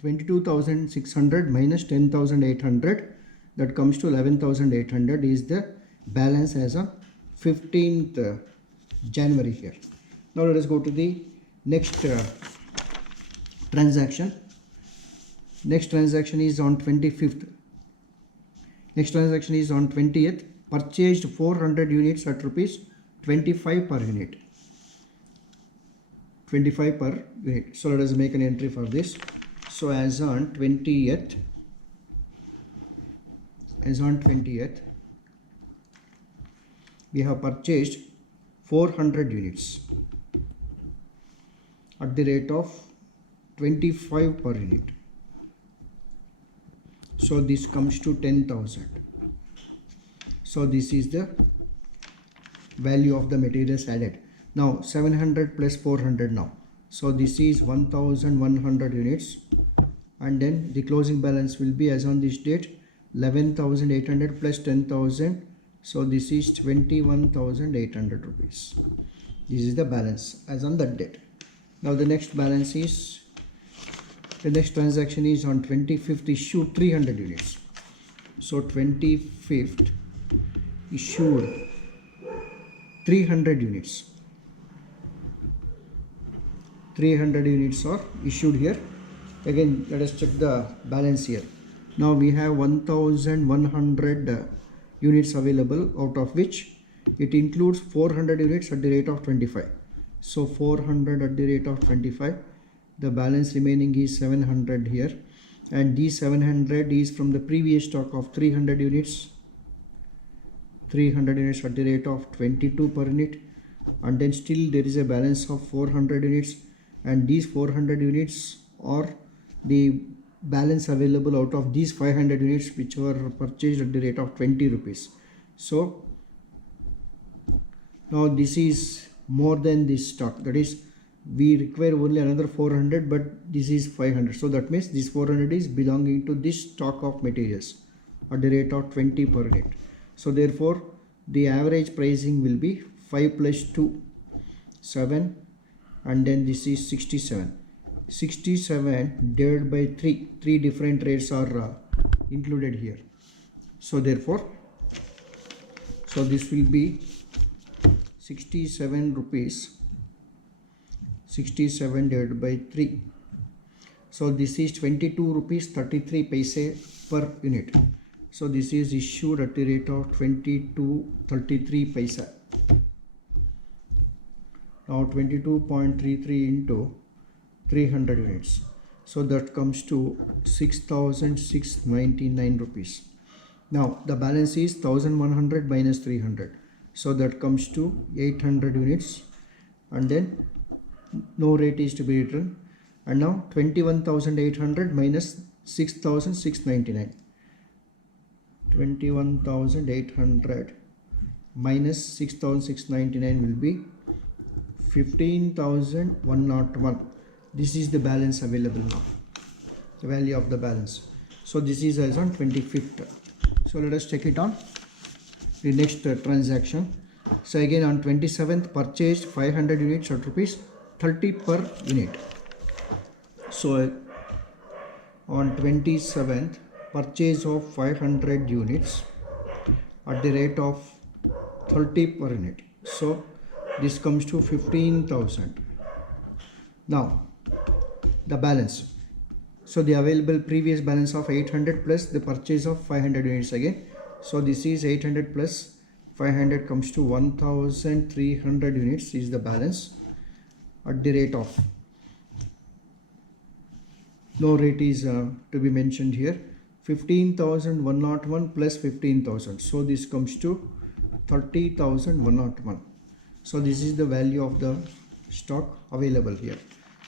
22,600 minus 10,800, that comes to 11,800 is the balance as on 15th January here. Now let us go to the next transaction. Next transaction is on 25th. Next transaction is on 20th. Purchased 400 units at rupees 25 per unit. 25 per unit. So let us make an entry for this. So as on 20th, we have purchased 400 units at the rate of 25 per unit. So this comes to 10,000. So this is the value of the materials added. Now 700 plus 400 now. So this is 1,100 units, and then the closing balance will be as on this date 11,800 plus 10,000. So this is 21,800 rupees. This is the balance as on that date. Now the next balance is, the next transaction is on 25th, issued 300 units. So 25th issued 300 units. 300 units are issued here. Again, let us check the balance here. Now we have 1,100 units available, out of which it includes 400 units at the rate of 25. So 400 at the rate of 25. The balance remaining is 700 here, and these 700 is from the previous stock of 300 units. 300 units at the rate of 22 per unit, and then still there is a balance of 400 units, and these 400 units are the balance available out of these 500 units which were purchased at the rate of 20 rupees. So now this is more than this stock, that is we require only another 400, but this is 500. So that means this 400 is belonging to this stock of materials at the rate of 20 per unit. So therefore the average pricing will be 5 plus 2, 7, and then this is 67. 67 divided by 3. 3 different rates are included here. So therefore, so this will be 67 rupees. 67 divided by 3. So this is 22 rupees 33 paise per unit. So this is issued at the rate of 22.33 paise. Now 22.33 into 300 units. So that comes to 6,699 rupees. Now the balance is 1,100 minus 300. So that comes to 800 units, and then no rate is to be written. And now 21,800 minus 6,699. 21,800 minus 6,699 will be 15,101. This is the balance available now, the value of the balance. So this is as on 25th. So let us check it on the next transaction. So again on 27th, purchased 500 units at rupees 30 per unit. So on 27th, purchase of 500 units at the rate of 30 per unit. So this comes to 15,000. Now the balance. So the available previous balance of 800 plus the purchase of 500 units again. So this is 800 plus 500 comes to 1,300 units is the balance at the rate of, no rate is to be mentioned here, 15,101 plus 15,000. So this comes to 30,101. So this is the value of the stock available here.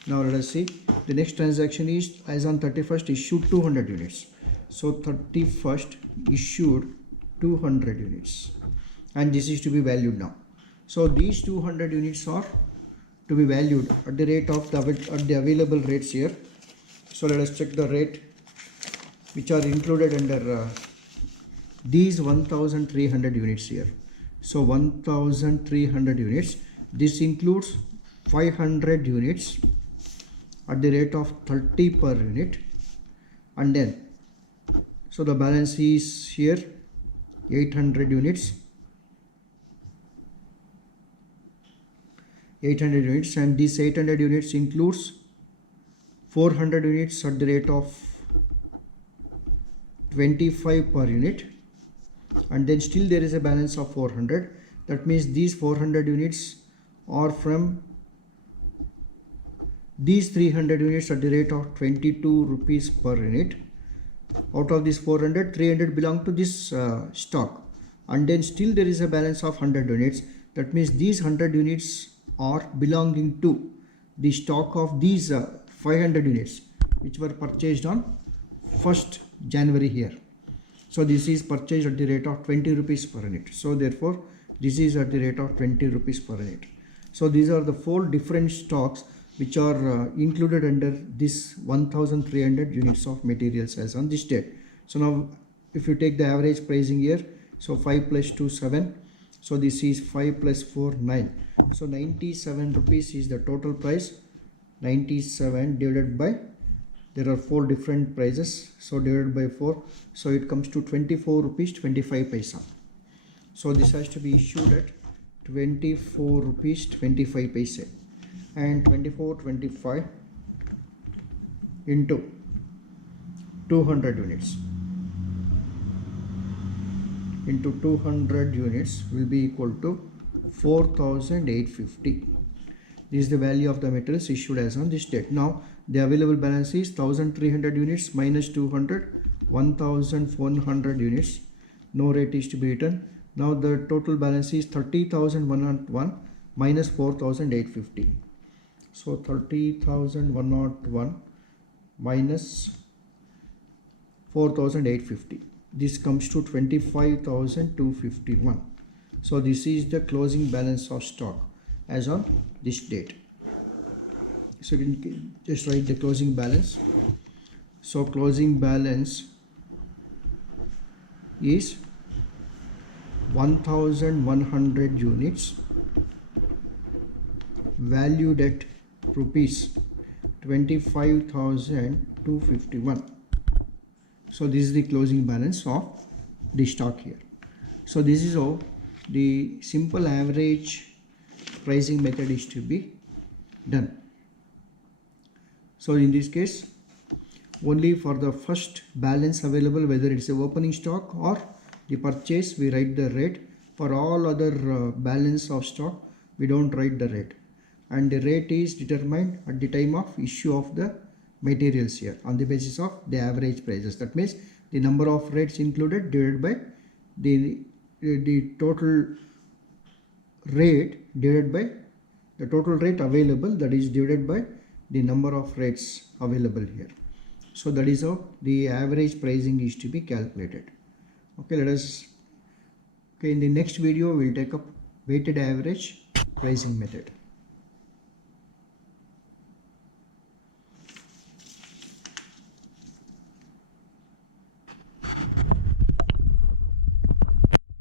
Now let us see, the next transaction is as on 31st issued 200 units. So 31st issued 200 units, and this is to be valued now. So these 200 units are to be valued at the rate of the available rates here. So let us check the rate which are included under these 1,300 units here. So 1,300 units, this includes 500 units at the rate of 30 per unit, and then so the balance is here 800 units, 800 units, and this 800 units includes 400 units at the rate of 25 per unit, and then still there is a balance of 400. That means these 400 units are from these 300 units at the rate of 22 rupees per unit. Out of this 400, 300 belong to this stock, and then still there is a balance of 100 units. That means these 100 units are belonging to the stock of these 500 units which were purchased on 1st January here. So this is purchased at the rate of 20 rupees per unit. So therefore this is at the rate of 20 rupees per unit. So these are the 4 different stocks which are included under this 1300 units of materials as on this date. So now if you take the average pricing here, so 5 plus 2 7, so this is 5 plus 4 9, so 97 rupees is the total price. 97 divided by, there are 4 different prices, so divided by 4, so it comes to 24 rupees 25 paisa. So this has to be issued at 24 rupees 25 paisa, and 2425 into 200 units into 200 units will be equal to 4850. This is the value of the materials issued as on this date. Now the available balance is 1300 units minus 200, 1400 units. No rate is to be written. Now the total balance is 30,101 minus 4850. So 30,101 minus 4850. This comes to 25,251. So this is the closing balance of stock as on this date. So you can just write the closing balance. So closing balance is 1100 units valued at rupees 25,251. So this is the closing balance of the stock here. So this is how the simple average pricing method is to be done. So in this case, only for the first balance available, whether it's a opening stock or the purchase, we write the rate. For all other balance of stock, we don't write the rate, and the rate is determined at the time of issue of the materials here on the basis of the average prices. That means the number of rates included divided by the total rate divided by the total rate available, that is divided by the number of rates available here. So that is how the average pricing is to be calculated. Okay, in the next video we'll take up weighted average pricing method.